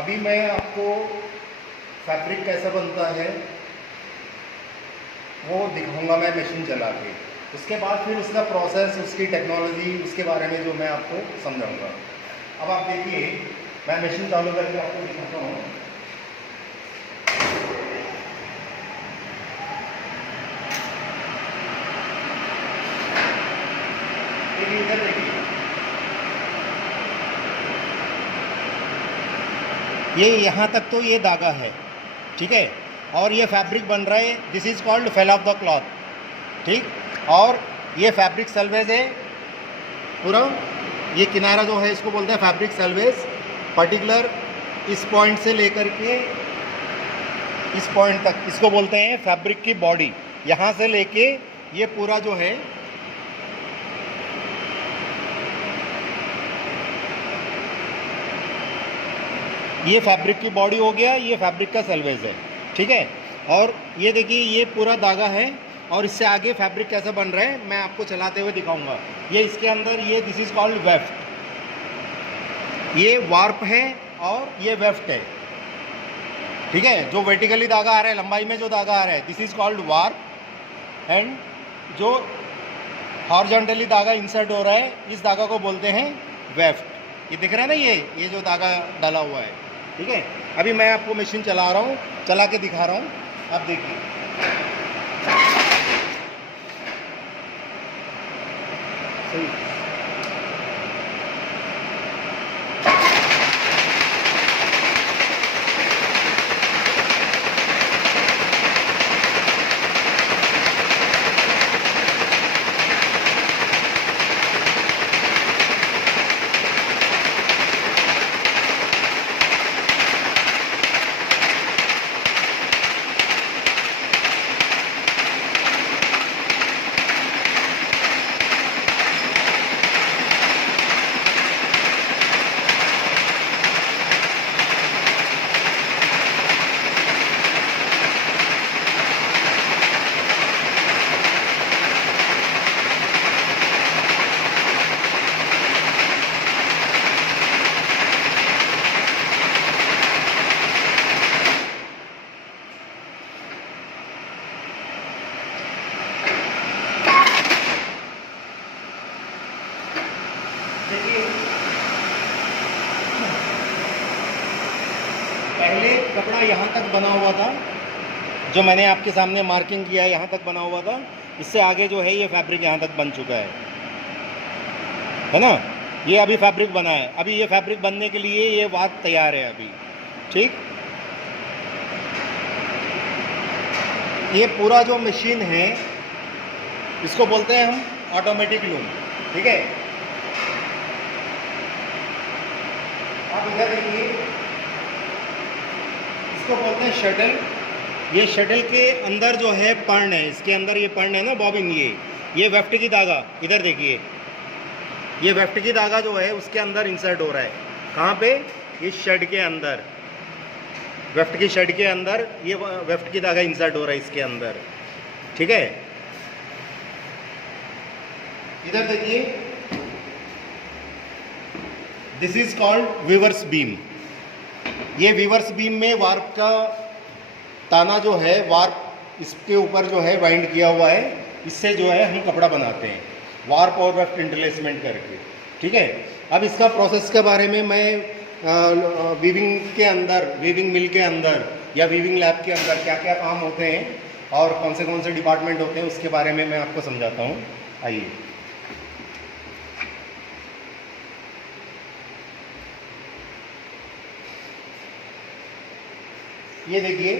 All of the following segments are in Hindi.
अभी मैं आपको फैब्रिक कैसा बनता है वो दिखाऊंगा मैं मशीन चला के। उसके बाद फिर उसका प्रोसेस, उसकी टेक्नोलॉजी, उसके बारे में जो मैं आपको समझाऊंगा। अब आप देखिए, मैं मशीन चालू करके आपको दिखाता हूँ। इधर देखिए, ये यहाँ तक तो ये धागा है, ठीक है, और ये फैब्रिक बन रहा है। This is called fell off the cloth, ठीक। और ये फैब्रिक सेल्वेज है पूरा। ये किनारा जो है इसको बोलते हैं फैब्रिक सेल्वेज। पर्टिकुलर इस पॉइंट से लेकर के इस पॉइंट तक इसको बोलते हैं फैब्रिक की बॉडी। यहाँ से लेके ये पूरा जो है ये फैब्रिक की बॉडी हो गया, ये फैब्रिक का सेल्वेज है, ठीक है। और ये देखिए, ये पूरा धागा है और इससे आगे फैब्रिक कैसा बन रहा है मैं आपको चलाते हुए दिखाऊंगा। ये इसके अंदर ये दिस इज़ कॉल्ड वेफ्ट। ये वार्प है और ये वेफ्ट है, ठीक है। जो वर्टिकली धागा आ रहा है, लंबाई में जो धागा आ रहा है, this is called warp. And जो हॉरिजॉन्टली धागा इंसर्ट हो रहा है, इस धागा को बोलते हैं वेफ्ट। ये दिख रहा है ना, ये जो धागा डाला हुआ है, ठीक है। अभी मैं आपको मशीन चला रहा हूँ, चला के दिखा रहा हूँ, आप देखिए। सही। पहले कपड़ा यहाँ तक बना हुआ था, जो मैंने आपके सामने मार्किंग किया है, यहाँ तक बना हुआ था। इससे आगे जो है ये फैब्रिक यहाँ तक बन चुका है ना। ये अभी फैब्रिक बना है। अभी ये फैब्रिक बनने के लिए ये वार्प तैयार है अभी, ठीक। ये पूरा जो मशीन है इसको बोलते हैं हम ऑटोमेटिक लूम, ठीक है। आप इधर देखिए, इसको बोलते हैं शटल। ये शटल के अंदर जो है पर्ण है, इसके अंदर ये पर्ण है ना, बॉबिन। ये वेफ्ट की धागा, इधर देखिए, ये वेफ्ट की धागा जो है उसके अंदर इंसर्ट हो रहा है। कहाँ पे? ये शड के अंदर, वेफ्ट की शड के अंदर ये वेफ्ट की धागा इंसर्ट हो रहा है इसके अंदर, ठीक है। इधर देखिए, this is called weavers beam. ये वीवर्स बीम में वार्प का ताना जो है, वार्प इसके ऊपर जो है वाइंड किया हुआ है, इससे जो है हम कपड़ा बनाते हैं, वार्प और वेफ्ट इंटरलेसमेंट करके, ठीक है। अब इसका प्रोसेस के बारे में मैं वीविंग के अंदर, वीविंग मिल के अंदर या वीविंग लैब के अंदर क्या क्या काम होते हैं और कौन से डिपार्टमेंट होते हैं उसके बारे में मैं आपको समझाता हूँ। आइए। ये देखिए,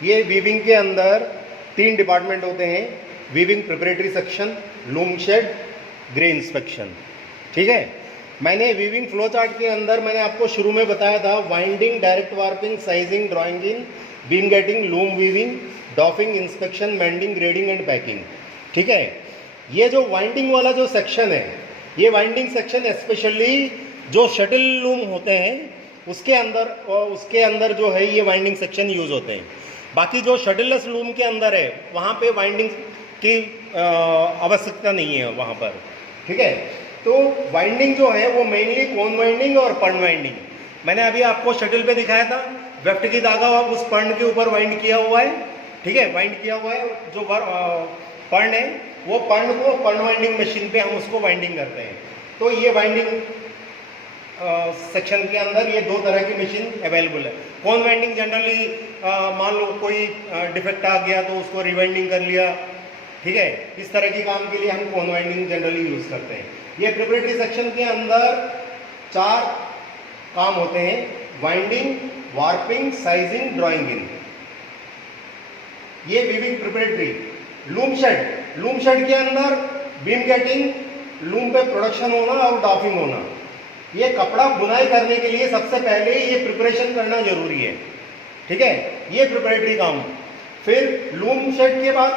ये वीविंग के अंदर 3 डिपार्टमेंट होते हैं। Weaving preparatory section, loom shed, grey inspection, ठीक है। मैंने वीविंग फ्लो चार्ट के अंदर मैंने आपको शुरू में बताया था winding, direct warping, sizing, drawing in, beam gaiting, loom weaving, doffing, inspection, mending, grading and packing, ठीक है। ये जो वाइंडिंग वाला जो सेक्शन है, ये वाइंडिंग सेक्शन स्पेशली जो शटल लूम होते हैं उसके अंदर जो है ये वाइंडिंग सेक्शन यूज़ होते हैं। बाकी जो शटललेस लूम के अंदर है वहाँ पे वाइंडिंग की आवश्यकता नहीं है वहाँ पर, ठीक है। तो वाइंडिंग जो है वो मेनली कोन वाइंडिंग और पर्न वाइंडिंग, मैंने अभी आपको शटल पे दिखाया था, वेफ्ट की धागा उस पर्ण के ऊपर वाइंड किया हुआ है, ठीक है, वाइंड किया हुआ है। जो पर्ण है वो पर्ण को पर्ण वाइंडिंग मशीन पे हम उसको वाइंडिंग करते हैं। तो ये वाइंडिंग सेक्शन के अंदर ये दो तरह की मशीन अवेलेबल है। कॉन वाइंडिंग जनरली मान लो कोई डिफेक्ट आ गया तो उसको रिवाइंडिंग कर लिया, ठीक है, इस तरह के काम के लिए हम कॉन वाइंडिंग जनरली यूज़ करते हैं। ये प्रिपरेटरी सेक्शन के अंदर 4 काम होते हैं: वाइंडिंग, वार्पिंग, साइजिंग, ड्राइंग इन। ये वीविंग प्रिपरेटरी। लूम शेड के अंदर बीम गेटिंग, लूम पे प्रोडक्शन होना और डॉफिंग होना। ये कपड़ा बुनाई करने के लिए सबसे पहले ये प्रिपरेशन करना जरूरी है, ठीक है, ये प्रिपरेटरी काम। फिर लूम शेड के बाद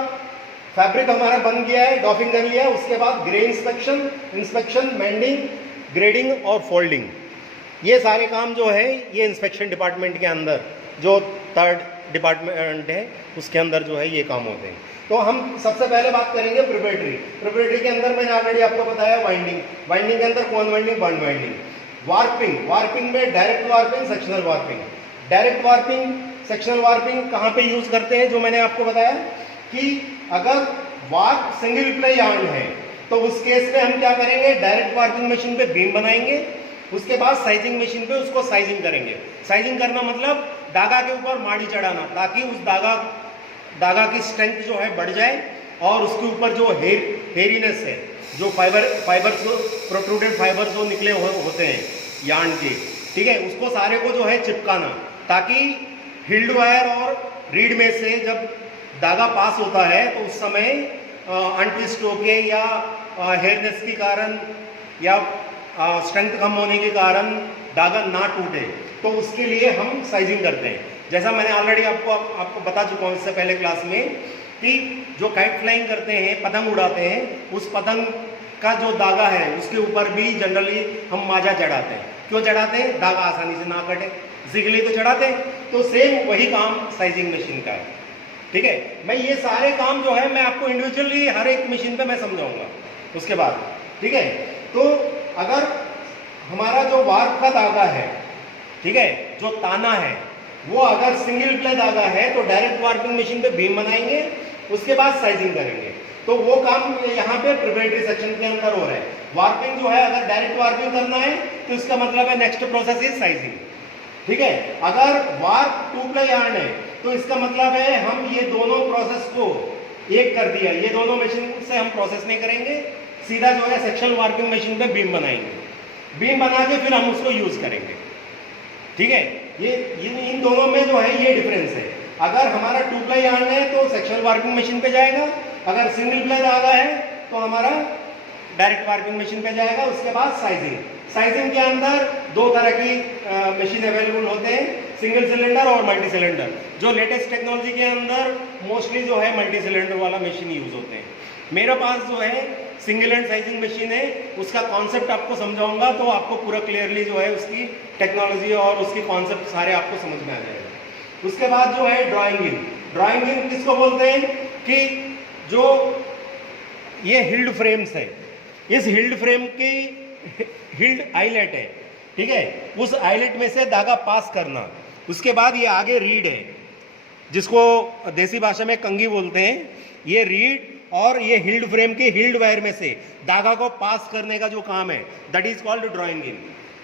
फैब्रिक हमारा बन गया है, डॉफिंग कर लिया, उसके बाद ग्रे इंस्पेक्शन, मेंडिंग, ग्रेडिंग और फोल्डिंग। ये सारे काम जो है ये इंस्पेक्शन डिपार्टमेंट के अंदर, जो 3rd डिपार्टमेंट है उसके अंदर जो है ये काम होते हैं। तो हम सबसे पहले बात करेंगे प्रिपरेटरी के अंदर मैंने ऑलरेडी आपको बताया वाइंडिंग के अंदर कॉन वाइंडिंग, बंड वाइंडिंग। वार्पिंग में direct warping, sectional warping. Direct warping, sectional warping कहाँ पे यूज करते हैं, जो मैंने आपको बताया कि अगर वार्प सिंगल प्ले यार्न है तो उस केस में हम क्या करेंगे, डायरेक्ट वार्पिंग मशीन पे बीम बनाएंगे, उसके बाद साइजिंग मशीन पे उसको साइजिंग करेंगे। साइजिंग करना मतलब धागा के ऊपर माड़ी चढ़ाना, ताकि उस धागा की स्ट्रेंथ जो है बढ़ जाए और उसके ऊपर जो हेरीनेस है, जो फाइबर प्रोट्रूडेड फाइबर जो निकले होते हैं यार्न के, ठीक है, उसको सारे को जो है चिपकाना, ताकि हिल्ड वायर और रीड में से जब धागा पास होता है तो उस समय अनट्विस्ट होके या हेयरनेस के कारण या स्ट्रेंथ कम होने के कारण धागा ना टूटे, तो उसके लिए हम साइजिंग करते हैं। जैसा मैंने ऑलरेडी आपको बता चुका हूँ इससे पहले क्लास में कि जो काइट फ्लाइंग करते हैं, पतंग उड़ाते हैं, उस पतंग का जो धागा है उसके ऊपर भी जनरली हम माजा चढ़ाते हैं। क्यों चढ़ाते हैं, धागा आसानी से ना कटे, इसी के लिए तो चढ़ाते हैं। तो सेम वही काम साइजिंग मशीन का है, ठीक है। मैं ये सारे काम जो है मैं आपको इंडिविजुअली हर एक मशीन पे मैं समझाऊंगा उसके बाद, ठीक है। तो अगर हमारा जो वार्प का धागा है, ठीक है, जो ताना है, वो अगर सिंगल प्ले धागा है तो डायरेक्ट वार्पिंग मशीन पे बीम बनाएंगे, उसके बाद साइजिंग करेंगे। तो वो काम यहाँ पे प्रिपरेटरी सेक्शन के अंदर हो रहा है। वार्पिंग जो है, अगर डायरेक्ट वार्पिंग करना है तो इसका मतलब है नेक्स्ट प्रोसेस इज साइजिंग, ठीक है। अगर वार्प 2 प्ले यार्न है तो इसका मतलब है हम ये दोनों प्रोसेस को एक कर दिया, ये दोनों मशीन से हम प्रोसेस नहीं करेंगे, सीधा जो है सेक्शन वार्पिंग मशीन पे बीम बनाएंगे, बीम बना के फिर हम उसको यूज करेंगे, ठीक है। ये इन दोनों में जो है ये डिफरेंस है। अगर हमारा 2 प्ले यार्न है तो सेक्शनल वार्पिंग मशीन पे जाएगा, अगर सिंगल प्ले धागा है तो हमारा डायरेक्ट वार्पिंग मशीन पे जाएगा। उसके बाद साइजिंग के अंदर 2 तरह की मशीन अवेलेबल होते हैं, सिंगल सिलेंडर और मल्टी सिलेंडर। जो लेटेस्ट टेक्नोलॉजी के अंदर मोस्टली जो है मल्टी सिलेंडर वाला मशीन यूज होते हैं। मेरे पास जो है सिंगल एंड साइजिंग मशीन है, उसका कॉन्सेप्ट आपको समझाऊंगा तो आपको पूरा क्लियरली जो है उसकी टेक्नोलॉजी और उसकी कॉन्सेप्ट सारे आपको समझ में आ जाएगा। उसके बाद जो है ड्राइंग इन किसको बोलते हैं कि जो ये हिल्ड फ्रेम्स है, इस हिल्ड फ्रेम की हिल्ड आइलेट है, ठीक है, उस आइलेट में से धागा पास करना। उसके बाद ये आगे रीड है, जिसको देसी भाषा में कंघी बोलते हैं। ये रीड और ये हिल्ड फ्रेम के हिल्ड वायर में से धागा को पास करने का जो काम है, दैट इज कॉल्ड ड्राइंग इन,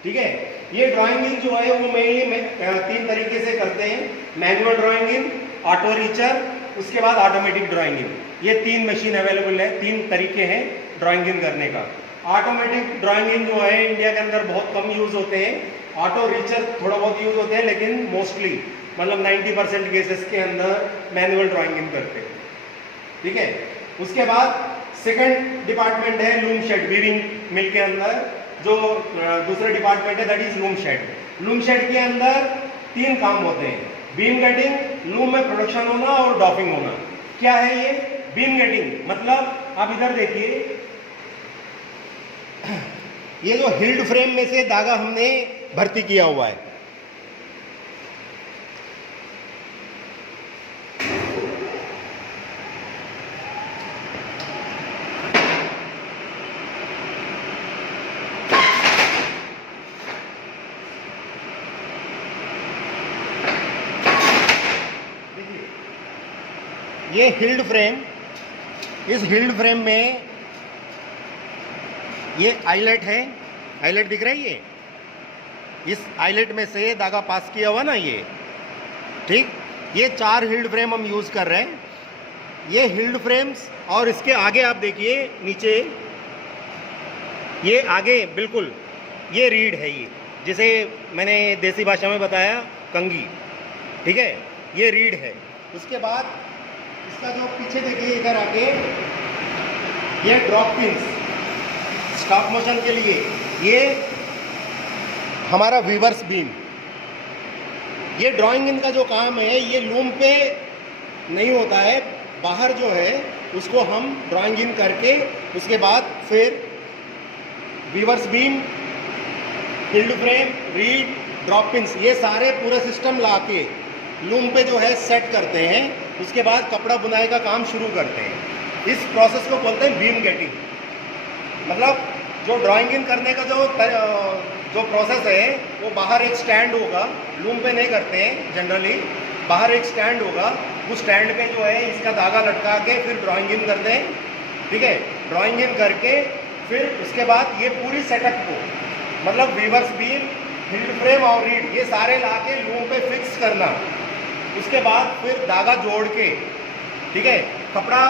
ठीक है। ये ड्राइंग इन जो है वो मेनली 3 तरीके से करते हैं: मैनुअल ड्राइंग इन, ऑटो रीचर, उसके बाद ऑटोमेटिक ड्राइंग इन। ये 3 मशीन अवेलेबल है, 3 तरीके हैं ड्राइंग इन करने का। ऑटोमेटिक ड्राइंग इन जो है इंडिया के अंदर बहुत कम यूज होते हैं, ऑटो रीचर थोड़ा बहुत यूज होते हैं, लेकिन मोस्टली मतलब 90% केसेस के अंदर मैनुअल ड्राइंग इन करते हैं, ठीक है। उसके बाद सेकंड डिपार्टमेंट है लूम शेड, वीविंग मिल के अंदर जो दूसरा डिपार्टमेंट है that is loom shed. Loom shed के अंदर 3 काम होते हैं: बीम गेटिंग, लूम में प्रोडक्शन होना और डॉफिंग होना। क्या है ये बीम गेटिंग? मतलब आप इधर देखिए, ये जो हिल्ड फ्रेम में से धागा हमने भर्ती किया हुआ है, ये हिल्ड फ्रेम, इस हिल्ड फ्रेम में ये आइलेट है, आइलेट दिख रहा है ये, इस आइलेट में से धागा पास किया हुआ ना ये, ठीक। ये 4 हिल्ड फ्रेम हम यूज़ कर रहे हैं, ये हिल्ड फ्रेम्स। और इसके आगे आप देखिए नीचे, ये आगे बिल्कुल ये रीड है, ये जिसे मैंने देसी भाषा में बताया कंगी, ठीक है, ये रीड है। उसके बाद इसका जो पीछे देखिए इधर आके ये ड्रॉप पिन्स स्टॉप मोशन के लिए, ये हमारा वीवर्स बीम। ये ड्राइंग इन का जो काम है ये लूम पे नहीं होता है, बाहर जो है उसको हम ड्राइंग इन करके उसके बाद फिर weavers beam, heald frame, reed, drop pins, ये सारे पूरा सिस्टम ला के लूम पे जो है सेट करते हैं। उसके बाद कपड़ा बुनाई का काम शुरू करते हैं। इस प्रोसेस को बोलते हैं बीम गेटिंग। मतलब जो ड्राइंग इन करने का जो प्रोसेस है वो बाहर एक स्टैंड होगा, लूम पे नहीं करते हैं जनरली, बाहर एक स्टैंड होगा, उस स्टैंड पे जो है इसका धागा लटका के फिर ड्राइंग इन करते हैं, ठीक है। ड्राइंग इन करके फिर उसके बाद ये पूरी सेटअप को, मतलब वीवर्स बीम, हिल्ड फ्रेम और रीड, ये सारे ला के लूम पे फिक्स करना। उसके बाद फिर धागा जोड़ के, ठीक है, कपड़ा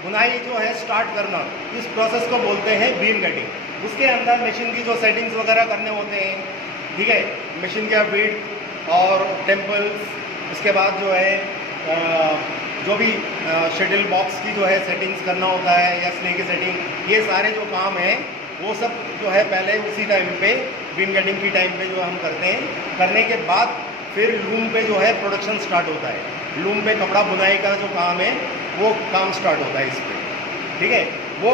बुनाई जो है स्टार्ट करना, इस प्रोसेस को बोलते हैं बीम कटिंग। उसके अंदर मशीन की जो सेटिंग्स वगैरह करने होते हैं, ठीक है, मशीन का वेट और टेम्पल्स, उसके बाद जो है जो भी शटल बॉक्स की जो है सेटिंग्स करना होता है या स्नेक की सेटिंग, ये सारे जो काम है वो सब जो है पहले उसी टाइम पे बीम कटिंग की टाइम पे जो हम करते हैं। करने के बाद फिर लूम पे जो है प्रोडक्शन स्टार्ट होता है। लूम पे कपड़ा बुनाई का जो काम है वो काम स्टार्ट होता है इस पर, ठीक है। वो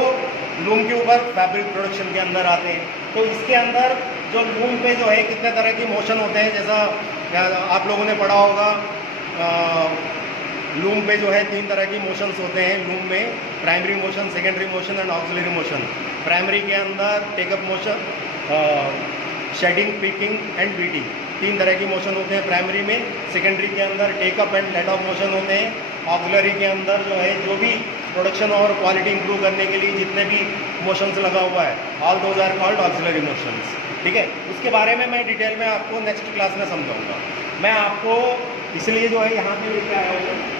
लूम के ऊपर फैब्रिक प्रोडक्शन के अंदर आते हैं। तो इसके अंदर जो लूम पे जो है कितने तरह के मोशन होते हैं, जैसा आप लोगों ने पढ़ा होगा, लूम पे जो है 3 तरह की मोशंस होते हैं लूम में, primary motion, secondary motion and auxiliary motion. Primary के अंदर take up motion, shedding, picking and beating, 3 तरह की मोशन होते हैं प्राइमरी में। सेकेंडरी के अंदर take up and let of motion होते हैं। ऑक्सिलरी के अंदर जो है जो भी प्रोडक्शन और क्वालिटी इंप्रूव करने के लिए जितने भी मोशंस लगा हुआ है, all those are called auxiliary motions, ठीक है। उसके बारे में मैं डिटेल में आपको नेक्स्ट क्लास में समझाऊंगा। मैं आपको इसलिए जो है यहाँ पे लेके आया हूँ,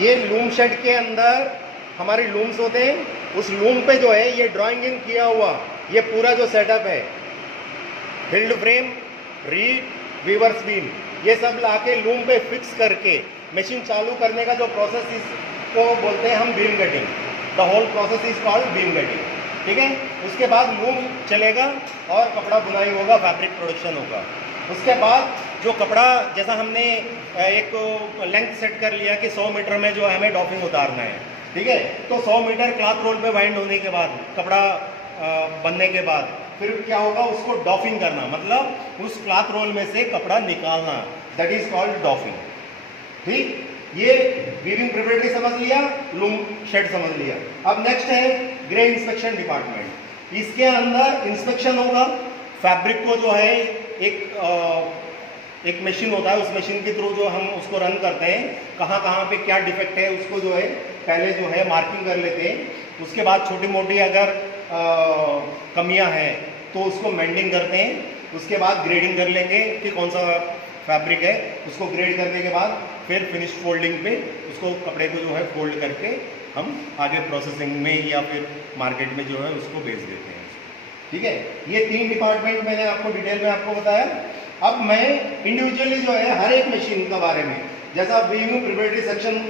ये लूम शेड के अंदर हमारी लूम्स होते हैं। उस लूम पे जो है ये ड्राइंग इन किया हुआ ये पूरा जो सेटअप है, heald frame, reed, weavers beam, ये सब लाके लूम पे फिक्स करके मशीन चालू करने का जो प्रोसेस इसको बोलते हैं हम beam cutting. The whole process is called beam cutting, ठीक है। उसके बाद लूम चलेगा और कपड़ा बुनाई होगा, फैब्रिक प्रोडक्शन होगा। उसके बाद जो कपड़ा, जैसा हमने एक लेंथ सेट कर लिया कि 100 मीटर में जो हमें डॉफिंग उतारना है, ठीक है, तो 100 मीटर क्लॉथ रोल पे वाइंड होने के बाद, कपड़ा बनने के बाद फिर क्या होगा, उसको डॉफिंग करना, मतलब उस क्लॉथ रोल में से कपड़ा निकालना, दैट इज कॉल्ड डॉफिंग, ठीक। ये वीविंग प्रिपरेटरी समझ लिया, लूम शेड समझ लिया। अब नेक्स्ट है ग्रे इंस्पेक्शन डिपार्टमेंट। इसके अंदर इंस्पेक्शन होगा, फैब्रिक को जो है एक मशीन होता है, उस मशीन के थ्रू जो हम उसको रन करते हैं, कहाँ कहाँ पे क्या डिफेक्ट है उसको जो है पहले जो है मार्किंग कर लेते हैं। उसके बाद छोटी मोटी अगर कमियां हैं तो उसको मेंडिंग करते हैं। उसके बाद ग्रेडिंग कर लेंगे कि कौन सा फैब्रिक है, उसको ग्रेड करने के बाद फिर फिनिश फोल्डिंग पे उसको कपड़े को जो है फोल्ड करके हम आगे प्रोसेसिंग में या फिर मार्केट में जो है उसको बेच देते हैं, ठीक है। ये 3 डिपार्टमेंट मैंने आपको डिटेल में आपको बताया। अब मैं इंडिविजुअली जो है हर एक मशीन के बारे में, जैसा वीविंग प्रिपरेटरी सेक्शन,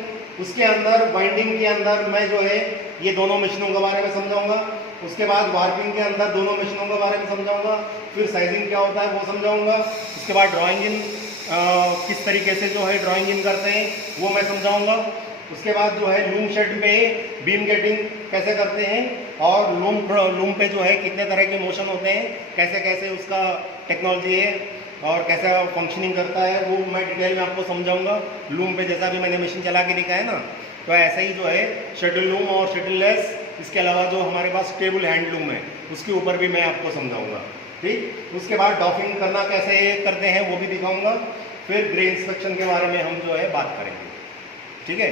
उसके अंदर वाइंडिंग के अंदर मैं जो है ये दोनों मशीनों के बारे में समझाऊंगा। उसके बाद वार्पिंग के अंदर दोनों मशीनों के बारे में समझाऊंगा। फिर साइजिंग क्या होता है वो समझाऊंगा। उसके बाद ड्राइंग इन किस तरीके से जो है ड्राइंग इन करते हैं वो मैं समझाऊंगा। उसके बाद जो है लूम शेड पे बीम गेटिंग कैसे करते हैं और लूम पे जो है कितने तरह के मोशन होते हैं, कैसे कैसे उसका टेक्नोलॉजी है और कैसा फंक्शनिंग करता है, वो मैं डिटेल में आपको समझाऊंगा। लूम पे जैसा भी मैंने मशीन चला के दिखाया ना, तो ऐसा ही जो है शटल लूम और शटल लेस, इसके अलावा जो हमारे पास टेबल हैंडलूम है उसके ऊपर भी मैं आपको समझाऊंगा। ठीक, उसके बाद डॉकिंग करना कैसे करते हैं वो भी दिखाऊंगा, फिर ग्रे इंस्पेक्शन के बारे में हम जो है बात करेंगे। ठीक है।